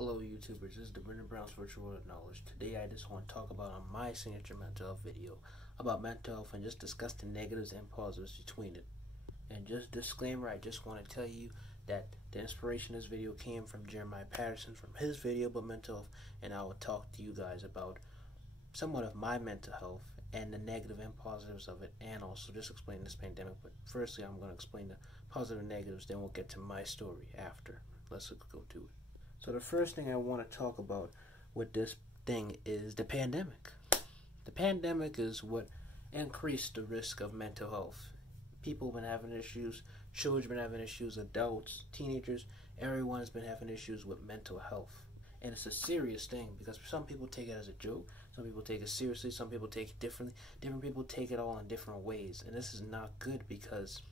Hello YouTubers, this is the Brendan Brown's Virtual World of Knowledge. Today I just want to talk about on my signature mental health video about mental health and just discuss the negatives and positives between it. And just disclaimer, I just want to tell you that the inspiration of this video came from Jeremiah Patterson from his video about mental health, and I will talk to you guys about somewhat of my mental health and the negative and positives of it, and also just explain this pandemic. But firstly, I'm going to explain the positive and negatives, then we'll get to my story after. Let's go to it. So the first thing I want to talk about with this thing is the pandemic. The pandemic is what increased the risk of mental health. People have been having issues, children have been having issues, adults, teenagers, everyone's been having issues with mental health. And it's a serious thing because some people take it as a joke, some people take it seriously, some people take it differently. Different people take it all in different ways. And this is not good because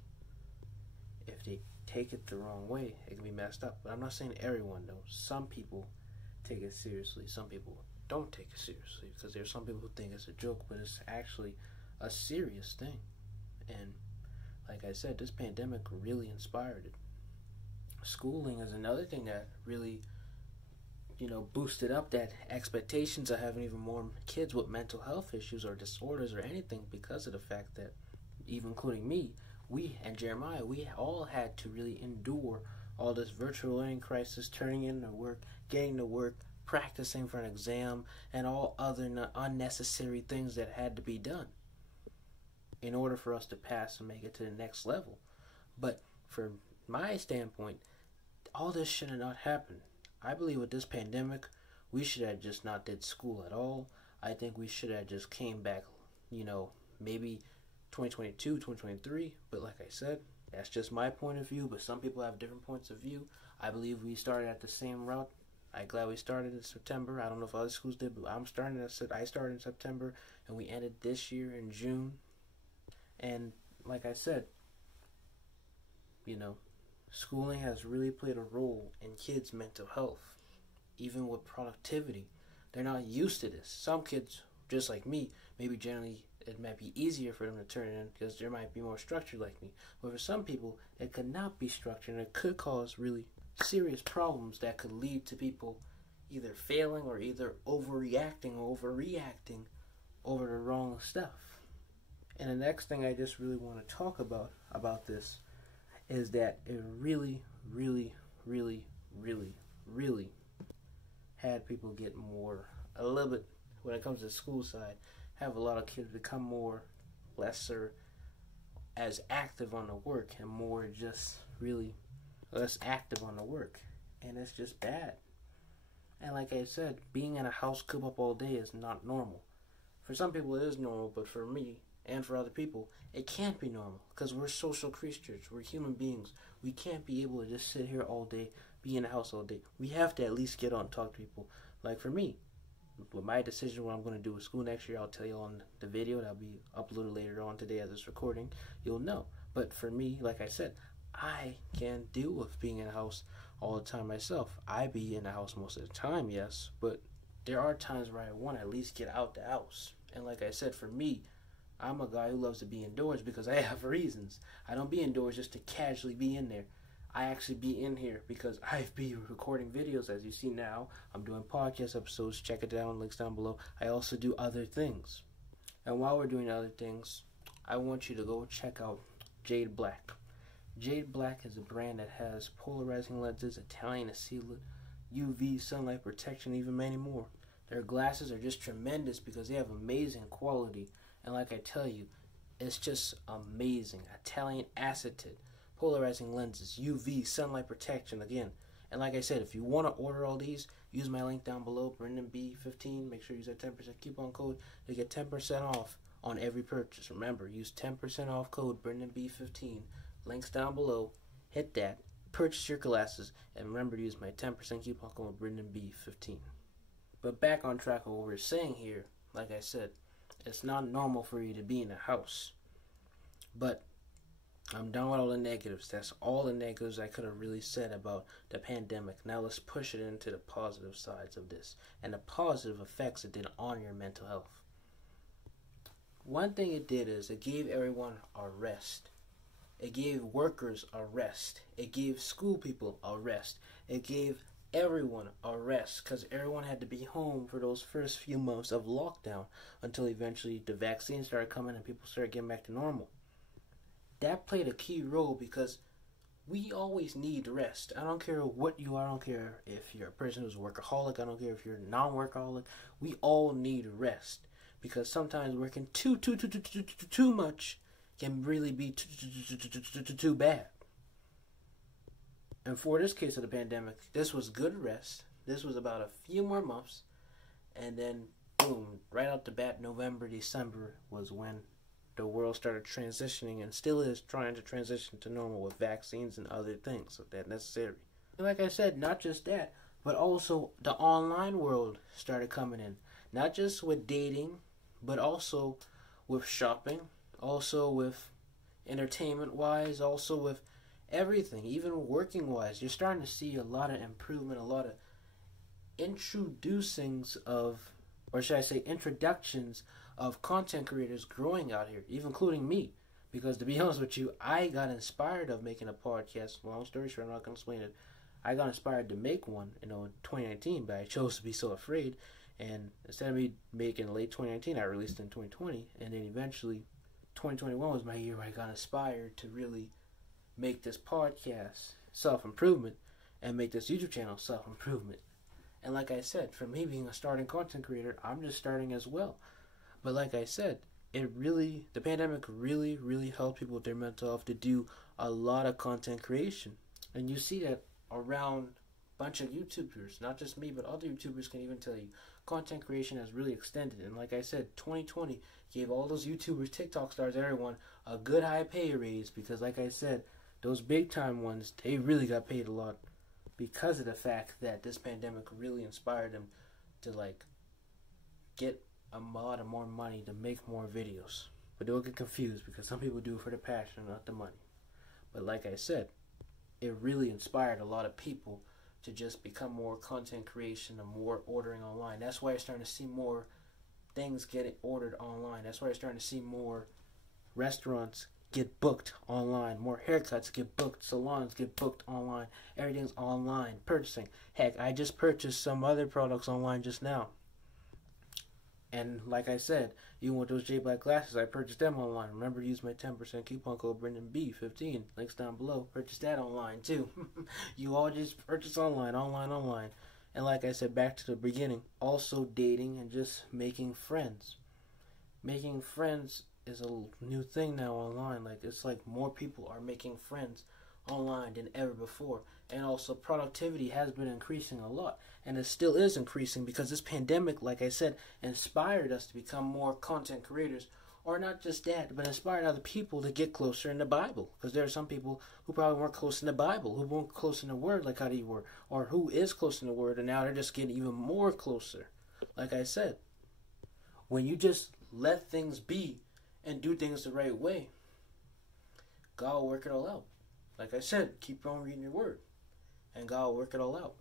if they take it the wrong way, it can be messed up. But I'm not saying everyone though. Some people take it seriously, some people don't take it seriously, because there's some people who think it's a joke, but it's actually a serious thing. And like I said, this pandemic really inspired it. Schooling is another thing that really, boosted up that expectations of having even more kids with mental health issues or disorders or anything, because of the fact that, even including me, we and Jeremiah, we all had to really endure all this virtual learning crisis, turning in the work, getting to work, practicing for an exam, and all other unnecessary things that had to be done in order for us to pass and make it to the next level. But from my standpoint, all this should have not happened. I believe with this pandemic, we should have just not did school at all. I think we should have just came back, maybe 2022, 2023, but like I said, that's just my point of view, but some people have different points of view. I believe we started at the same route. I'm glad we started in September. I don't know if other schools did, but I started in September, and we ended this year in June. And like I said, schooling has really played a role in kids' mental health, even with productivity. They're not used to this. Some kids, just like me, maybe generally it might be easier for them to turn it in because there might be more structure like me. But for some people, it could not be structured, and it could cause really serious problems that could lead to people either failing or either overreacting or overreacting over the wrong stuff. And the next thing I just really want to talk about this is that it really, really, really, really, really had people get a little bit, when it comes to the school side, have a lot of kids become lesser as active on the work and more just really less active on the work. And it's just bad. And like I said, being in a house cooped up all day is not normal. For some people it is normal, but for me and for other people, it can't be normal because we're social creatures. We're human beings. We can't be able to just sit here all day, be in the house all day. We have to at least get out and talk to people. Like for me, with my decision what I'm going to do with school next year, I'll tell you on the video that'll be uploaded later on today as it's recording. You'll know. But for me, like I said, I can't deal with being in the house all the time myself. I be in the house most of the time, yes, but there are times where I want to at least get out the house. And like I said, for me, I'm a guy who loves to be indoors because I have reasons. I don't be indoors just to casually be in there. I actually be in here because I be recording videos, as you see now. I'm doing podcast episodes. Check it down, links down below. I also do other things. And while we're doing other things, I want you to go check out Jade Black. Jade Black is a brand that has polarizing lenses, Italian sealant, UV, sunlight protection, even many more. Their glasses are just tremendous because they have amazing quality. And like I tell you, it's just amazing. Italian acetate, polarizing lenses, UV, sunlight protection again. And like I said, if you want to order all these, use my link down below, BrendanB15. Make sure you use that 10% coupon code to get 10% off on every purchase. Remember, use 10% off code BrendanB15. Links down below. Hit that. Purchase your glasses. And remember to use my 10% coupon code BrendanB15. But back on track of what we're saying here, like I said, it's not normal for you to be in a house. But I'm done with all the negatives. That's all the negatives I could have really said about the pandemic. Now let's push it into the positive sides of this and the positive effects it did on your mental health. One thing it did is it gave everyone a rest. It gave workers a rest. It gave school people a rest. It gave everyone a rest because everyone had to be home for those first few months of lockdown until eventually the vaccine started coming and people started getting back to normal. That played a key role because we always need rest. I don't care what you are. I don't care if you're a person who's a workaholic. I don't care if you're a non-workaholic. We all need rest because sometimes working too much can really be too bad. And for this case of the pandemic, this was good rest. This was about a few more months, and then boom, right out the bat, November, December was when the world started transitioning and still is trying to transition to normal with vaccines and other things that necessary. And like I said, not just that, but also the online world started coming in. Not just with dating, but also with shopping, also with entertainment wise, also with everything, even working wise. You're starting to see a lot of improvement, a lot of introducings of, or should I say introductions of content creators growing out here, even including me. Because to be honest with you, I got inspired of making a podcast. Long story short, I'm not going to explain it. I got inspired to make one, in 2019, but I chose to be so afraid. And instead of me making it late 2019, I released it in 2020. And then eventually, 2021 was my year where I got inspired to really make this podcast self-improvement and make this YouTube channel self-improvement. And like I said, for me being a starting content creator, I'm just starting as well. But like I said, the pandemic really helped people with their mental health to do a lot of content creation. And you see that around a bunch of YouTubers, not just me, but other YouTubers can even tell you, content creation has really extended. And like I said, 2020 gave all those YouTubers, TikTok stars, everyone a good high pay raise because like I said, those big time ones, they really got paid a lot because of the fact that this pandemic really inspired them to get a lot of more money to make more videos. But don't get confused because some people do it for the passion, not the money. But like I said, it really inspired a lot of people to just become more content creation and more ordering online. That's why you're starting to see more things getting ordered online. That's why you're starting to see more restaurants get booked online, more haircuts get booked, salons get booked online, everything's online, purchasing. Heck, I just purchased some other products online just now. And like I said, even with those J Black glasses, I purchased them online. Remember to use my 10% coupon code BrendanB15. Links down below. Purchase that online too. You all just purchase online. And like I said, back to the beginning, also dating and just making friends. Making friends is a new thing now online. It's like more people are making friends online than ever before. And also productivity has been increasing a lot. And it still is increasing because this pandemic, like I said, inspired us to become more content creators. Or not just that, but inspired other people to get closer in the Bible. Because there are some people who probably weren't close in the Bible, who weren't close in the Word like how you were. Or who is close in the Word and now they're just getting even more closer. Like I said, when you just let things be and do things the right way, God will work it all out. Like I said, keep on reading your Word. And God will work it all out.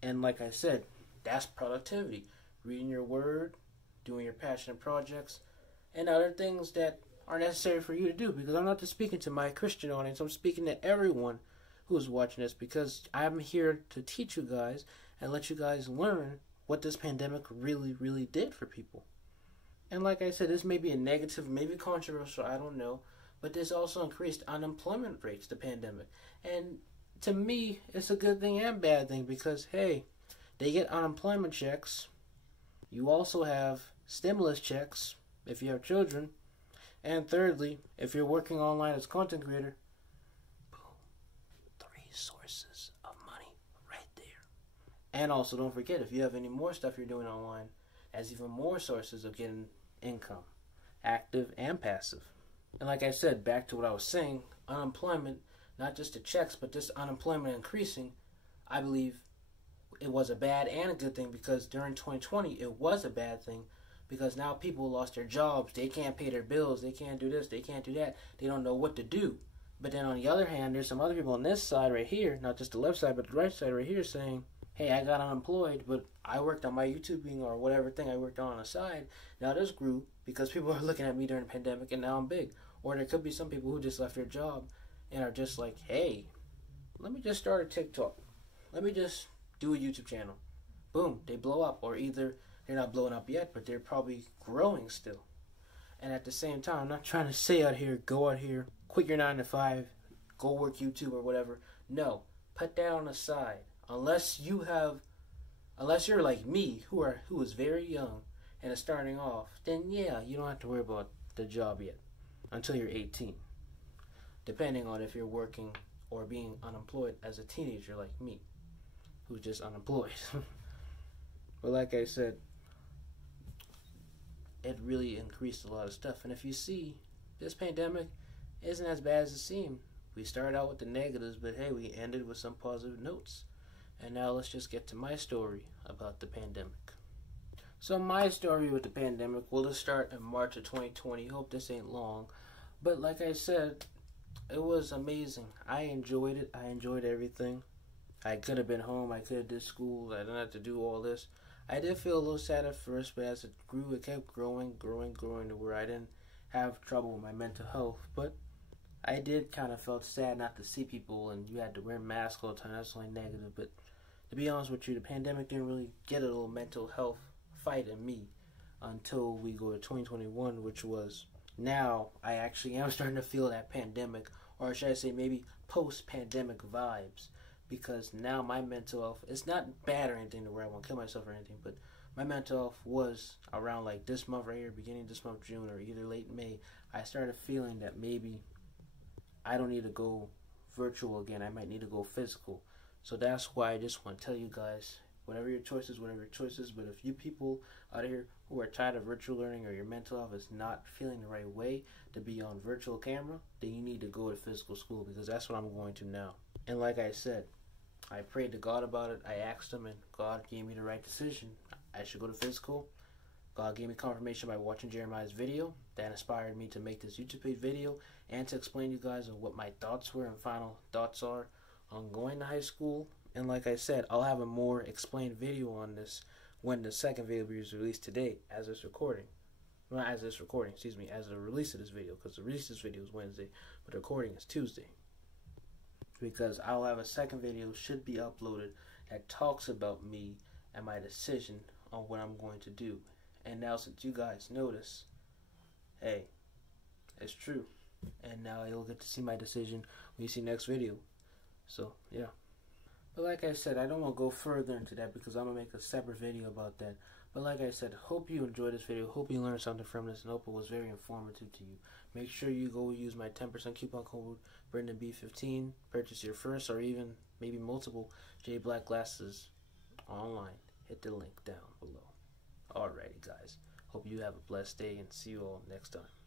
And like I said, that's productivity. Reading your Word, doing your passionate projects, and other things that are necessary for you to do. Because I'm not just speaking to my Christian audience, I'm speaking to everyone who's watching this. Because I'm here to teach you guys and let you guys learn what this pandemic really did for people. And like I said, this may be a negative, maybe controversial, I don't know. But this also increased unemployment rates, the pandemic. And to me, it's a good thing and bad thing because, hey, they get unemployment checks. You also have stimulus checks if you have children. And thirdly, if you're working online as a content creator, boom, 3 sources of money right there. And also, don't forget, if you have any more stuff you're doing online, as even more sources of getting income, active and passive. And like I said, back to what I was saying, unemployment, not just the checks, but this unemployment increasing, I believe it was a bad and a good thing because during 2020, it was a bad thing because now people lost their jobs. They can't pay their bills. They can't do this. They can't do that. They don't know what to do. But then on the other hand, there's some other people on this side right here, not just the left side, but the right side right here saying, hey, I got unemployed, but I worked on my YouTubing or whatever thing I worked on the side. Now this grew because people are looking at me during the pandemic and now I'm big. Or there could be some people who just left their job and are just like, hey, let me just start a TikTok. let me just do a YouTube channel. Boom, they blow up. Or either they're not blowing up yet, but they're probably growing still. And at the same time, I'm not trying to say go out here, quit your 9 to 5, go work YouTube or whatever. No, put that on the side. Unless you're like me, who is very young and is starting off, then yeah, you don't have to worry about the job yet until you're 18. Depending on if you're working or being unemployed as a teenager like me, who's just unemployed. But like I said, it really increased a lot of stuff. And if you see, this pandemic isn't as bad as it seemed. We started out with the negatives, but hey, we ended with some positive notes. And now let's just get to my story about the pandemic. So my story with the pandemic will just start in March of 2020. Hope this ain't long. But like I said, it was amazing. I enjoyed it. I enjoyed everything. I could have been home. I could have did school. I didn't have to do all this. I did feel a little sad at first, but as it grew, it kept growing to where I didn't have trouble with my mental health. But I did kind of felt sad not to see people, and you had to wear masks all the time. That's only negative. But to be honest with you, the pandemic didn't really get a little mental health fight in me until we go to 2021, which was now I actually am starting to feel that pandemic, or should I say maybe post-pandemic vibes. Because now my mental health, it's not bad or anything to where I want to kill myself or anything, but my mental health was around like this month right here, beginning of this month, June, or either late May. I started feeling that maybe I don't need to go virtual again. I might need to go physical. So that's why I just want to tell you guys, whatever your choice is, but if you people out here who are tired of virtual learning or your mental health is not feeling the right way to be on virtual camera, then you need to go to physical school, because that's what I'm going to now. And like I said, I prayed to God about it. I asked him, and God gave me the right decision. I should go to physical. God gave me confirmation by watching Jeremiah's video. That inspired me to make this YouTube video and to explain to you guys what my thoughts were and final thoughts are on going to high school. And like I said, I'll have a more explained video on this when the second video is released today as this recording. Not as this recording, excuse me, as the release of this video, because the release of this video is Wednesday, but the recording is Tuesday. Because I'll have a second video should be uploaded that talks about me and my decision on what I'm going to do. And now since you guys notice, hey, it's true. And now you'll get to see my decision when you see next video. So, yeah. But like I said, I don't want to go further into that because I'm going to make a separate video about that. But like I said, hope you enjoyed this video. Hope you learned something from this and hope it was very informative to you. Make sure you go use my 10% coupon code BrendanB15. Purchase your first or even maybe multiple J Black glasses online. Hit the link down below. Alrighty guys. Hope you have a blessed day and see you all next time.